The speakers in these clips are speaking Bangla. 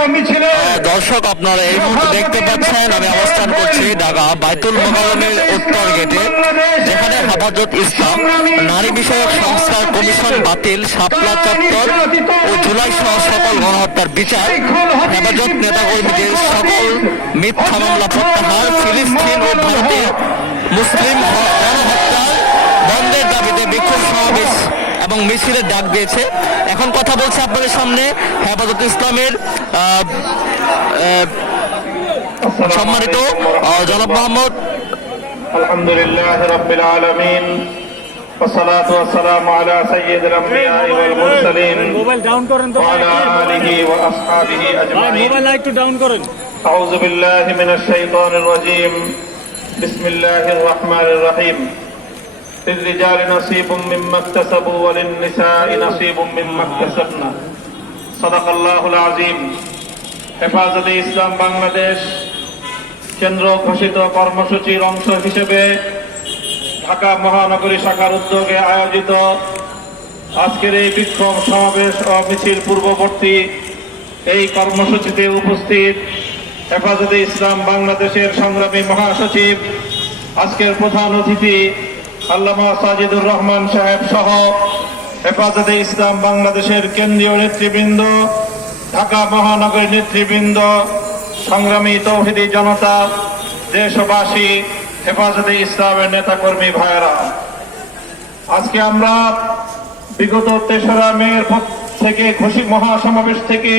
দর্শক আপনারা এই মুহূর্তে দেখতে পাচ্ছেন আমি অবস্থান করছি ঢাকা বাইতুল মোকারমের উত্তর গেটে যেখানে হেফাজত ইসলাম নারী বিষয়ক সংস্কার কমিশন বাতিল শাপলা চত্বর ও জুলাই সহ সকল গণহত্যার বিচার হেফাজত নেতাকর্মীদের সকল মিথ্যা মামলা প্রত্যাহার ফিলিস্তিন ও ভারতীয় মুসলিম গণহত্যার বন্ধের দাবিতে বিক্ষোভ সমাবেশ। এবং মিছিলের ডাক দিয়েছে এখন কথা বলছে আপনাদের সামনে হেফাজত ইসলামের আহ, আহ, সম্মানিত আহ, জনাব মোহাম্মদ الحمد لله رب العالمين والصلاة والسلام على سيد الأنبياء والمرسلين মোবাইল ডাউন করেন তো ভাই وعلى آله وأصحابه ভাই أجمعين মোবাইল একটু ডাউন করেন أعوذ بالله من الشيطان الرجيم بسم الله الرحمن الرحيم للرجال نصيب مما اكتسبوا وللنساء نصيب مما اكتسبنا صدق الله العظيم হেফাজতে ইসলাম বাংলাদেশ কেন্দ্র ঘোষিত কর্মসূচির অংশ হিসেবে ঢাকা মহানগরী শাখার উদ্যোগে আয়োজিত আজকের এই বিক্ষোভ সমাবেশ ও মিছিল পূর্ববর্তী এই কর্মসূচিতে উপস্থিত হেফাজতে ইসলাম বাংলাদেশের সংগ্রামী মহাসচিব আজকের প্রধান অতিথি আল্লামা সাজিদুর রহমান সাহেব সহ হেফাজতে ইসলাম বাংলাদেশের কেন্দ্রীয় নেতৃবৃন্দ, ঢাকা মহানগরী নেতৃবৃন্দ, সংগ্রামী তৌহিদি জনতা, দেশবাসী, হেফাজতে ইসলামের নেতাকর্মী ভাইয়েরা। আজকে আমরা বিগত তেসরা মেয়ের থেকে ঘোষিত মহাসমাবেশ থেকে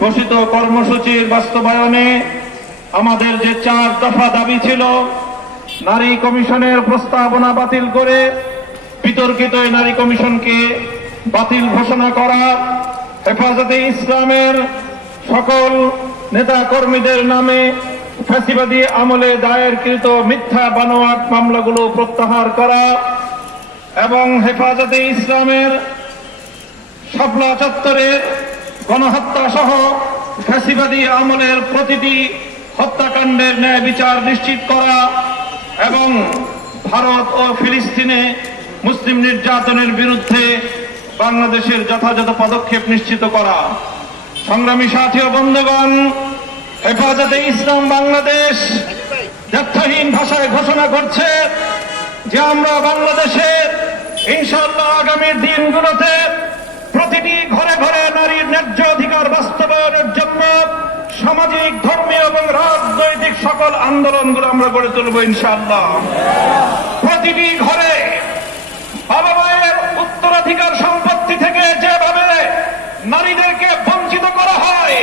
ঘোষিত কর্মসূচির বাস্তবায়নে আমাদের যে চার দফা দাবি ছিল নারী কমিশনের প্রস্তাবনা বাতিল করে বিতর্কিত এই নারী কমিশনকে বাতিল ঘোষণা করা, হেফাজতে ইসলামের সকল নেতা কর্মীদের নামে ফ্যাসিবাদী আমলে দায়েরকৃত মিথ্যা বানোয়াট মামলাগুলো প্রত্যাহার করা এবং হেফাজতে ইসলামের শাপলা চত্বরের গণহত্যা সহ ফ্যাসিবাদী আমলের প্রতিটি হত্যাকাণ্ডের ন্যায় বিচার নিশ্চিত করা এবং ভারত ও ফিলিস্তিনে মুসলিম নির্যাতনের বিরুদ্ধে বাংলাদেশের যথাযথ পদক্ষেপ নিশ্চিত করা। সংগ্রামী সাথী ও বন্ধুগণ, হেফাজতে ইসলাম বাংলাদেশ দ্ব্যর্থহীন ভাষায় ঘোষণা করছে যে আমরা বাংলাদেশের ইনশাল্লাহ আগামী দিনগুলোতে প্রতিটি ঘরে ঘরে নারীর ন্যায্য অধিকার বাস্তবায়নের জন্য সামাজিক, ধর্মীয় এবং রাজনৈতিক সকল আন্দোলনগুলো আমরা গড়ে তুলবো ইনশাল্লাহ প্রতিটি ঘরে বাবা মায়ের উত্তরাধিকার সম্পত্তি থেকে যেভাবে নারীদেরকে বঞ্চিত করা হয়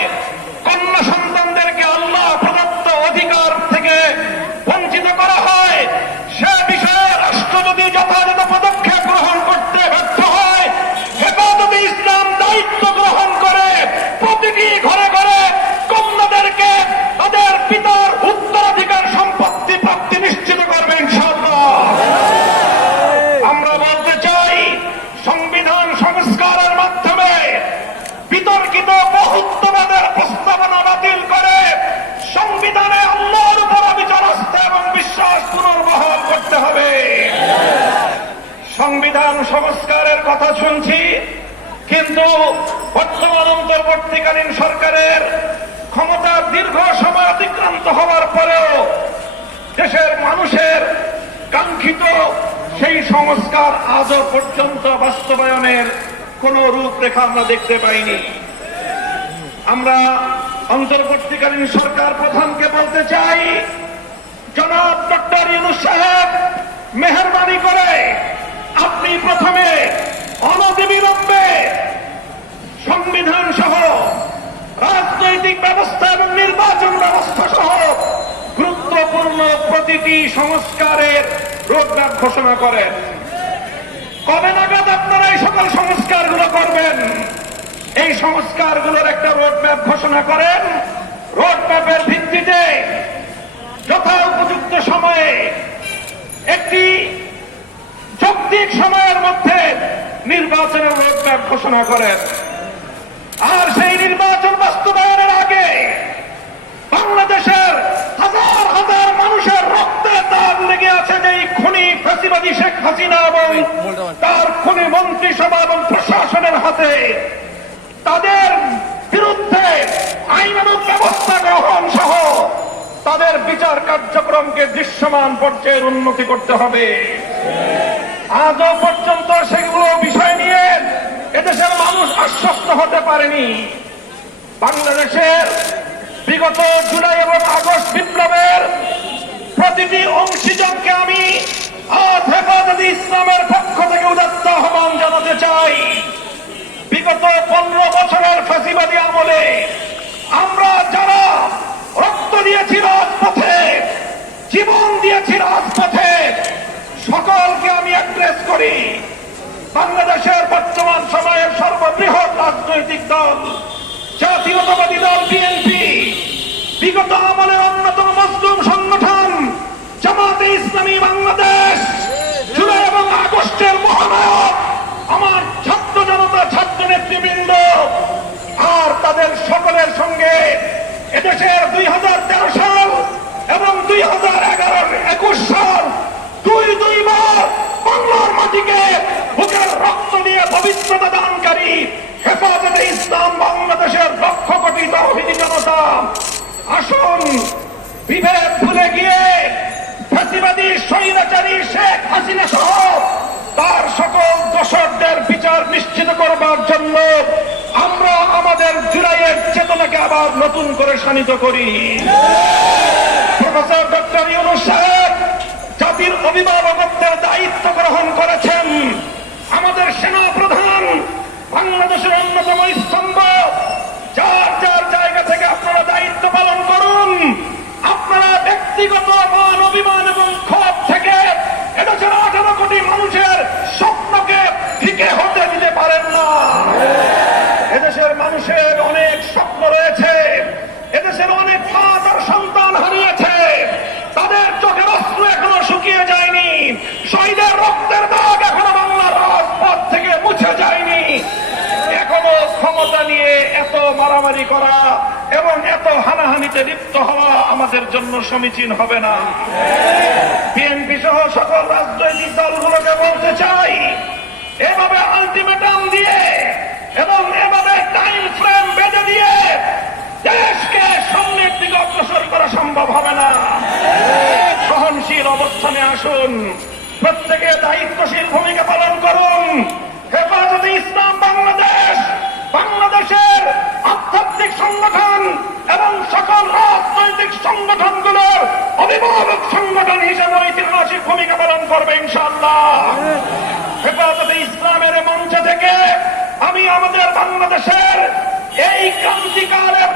শুনছি কিন্তু বর্তমান অন্তর্বর্তীকালীন সরকারের ক্ষমতার দীর্ঘ সময় অতিক্রান্ত হওয়ার পরেও দেশের মানুষের কাঙ্ক্ষিত সেই সংস্কার আজও পর্যন্ত বাস্তবায়নের কোন রূপরেখা আমরা দেখতে পাইনি। আমরা অন্তর্বর্তীকালীন সরকার প্রধানকে বলতে চাই, জনাব ডক্টর ইউনুস সাহেব, মেহরবানি করে আপনি প্রথমে অনবিলম্বে সংবিধান সহ, রাজনৈতিক ব্যবস্থা এবং নির্বাচন ব্যবস্থা সহ গুরুত্বপূর্ণ প্রতিটি সংস্কারের রোডম্যাপ ঘোষণা করেন। কবে নাগাদ আপনারা এই সকল সংস্কারগুলো করবেন? এই সংস্কারগুলোর একটা রোডম্যাপ ঘোষণা করেন। রোডম্যাপের ভিত্তিতে যথা উপযুক্ত সময়ে একটি যৌক্তিক সময়ের মধ্যে নির্বাচনের রোডম্যাপ ঘোষণা করেন। আর সেই নির্বাচন বাস্তবায়নের আগে বাংলাদেশের হাজার হাজার মানুষের রক্তে দাগ লেগে আছে যে এই খুনি ফেসিবাদী শেখ হাসিনা এবং তার খুনি মন্ত্রিসভা এবং প্রশাসনের হাতে তাদের বিরুদ্ধে দণ্ডাত্মক ব্যবস্থা গ্রহণ সহ তাদের বিচার কার্যক্রমকে দৃশ্যমান পর্যায়ের উন্নতি করতে হবে। আজও পর্যন্ত সেগুলো বিষয় নিয়ে এদেশের মানুষ আশ্বস্ত হতে পারেনি। বাংলাদেশের বিগত জুলাই এবং আগস্ট বিপ্লবের প্রতিটি অংশীজনকে আমি ইসলামের পক্ষ থেকে উদাত্ত আহ্বান জানাতে চাই। বিগত পনেরো বছরের ফাঁসিবাদী আমলে আমরা যারা রক্ত দিয়েছি রাজপথে, জীবন দিয়েছি রাজপথে, সকলকে আমি অ্যাড্রেস করি। বাংলাদেশের বর্তমান সময়ের সর্ববৃহৎ রাজনৈতিক দল জাতীয়তাবাদী দল বিএনপি। বিগত আমলের অন্যতম মজলুম সংগঠন জামাতে ইসলামী বাংলাদেশ জুলাই এবং আগস্টের মহানায়ক আমার ছাত্র জনতা ছাত্র নেতৃবৃন্দ আর তাদের সকলের সঙ্গে এদেশের দুই হাজার তেরো সাল এবং দুই হাজার এগারো একুশ সাল দুই দুইবার বাংলার মাটিকে বুকের রক্ত দিয়ে পবিত্রতা দানকারী হেফাজতে ইসলাম বাংলাদেশের লক্ষ কোটি তহবিলি জনতা, আসুন, বিভেদ ভুলে গিয়ে ফাঁসিবাদী স্বৈরাচারী শেখ হাসিনা সহ তার সকল দোষরদের বিচার নিশ্চিত করবার জন্য আমরা আমাদের জুলাইয়ের চেতনাকে আবার নতুন করে শানিত করি। প্রফেসর ডক্টর ইউনুস সাহেব জাতির অভিভাবকত্বের দায়িত্ব গ্রহণ করেছেন। আমাদের সেনা প্রধান বাংলাদেশের অন্যতম স্তম্ভ। যার যার জায়গা থেকে আপনারা দায়িত্ব পালন করুন, আপনারা ব্যক্তিগত মান অভিমান এবং ক্ষোভ থেকে এদেশের আঠারো কোটি মানুষের স্বপ্নকে ফিকে হতে দিতে পারেন না। এদেশের মানুষের অনেক স্বপ্ন রয়েছে, এদেশের অনেক মা তার সন্তান হারিয়েছে তাদের চোখের অস্ত্র এখনও শুকিয়ে যায়নি শহীদের রক্তের দাগ এখনও বাংলার রাজপথ থেকে মুছে যায়নি এখনও ক্ষমতা নিয়ে এত মারামারি করা এবং এত হানাহানিতে লিপ্ত হওয়া আমাদের জন্য সমীচীন হবে না। বিএনপি সহ সকল রাজনৈতিক দলগুলোকে বলতে চাই, এভাবে আলটিমেটাম দিয়ে এবং এভাবে টাইম ফ্রেম বেঁধে দিয়ে দেশকে সামনের দিকে অগ্রসর করা সম্ভব হবে না। সহনশীল অবস্থানে আসুন, প্রত্যেকে দায়িত্বশীল ভূমিকা পালন করুন। বাংলাদেশের আধ্যাত্মিক সংগঠন এবং সকল রাজনৈতিক সংগঠনগুলোর অভিভাবক সংগঠন হিসেবে ঐতিহাসিক ভূমিকা পালন করবে ইনশাআল্লাহ। হেফাজতে ইসলামের মঞ্চ থেকে আমি আমাদের বাংলাদেশের এই ক্রান্তিকালের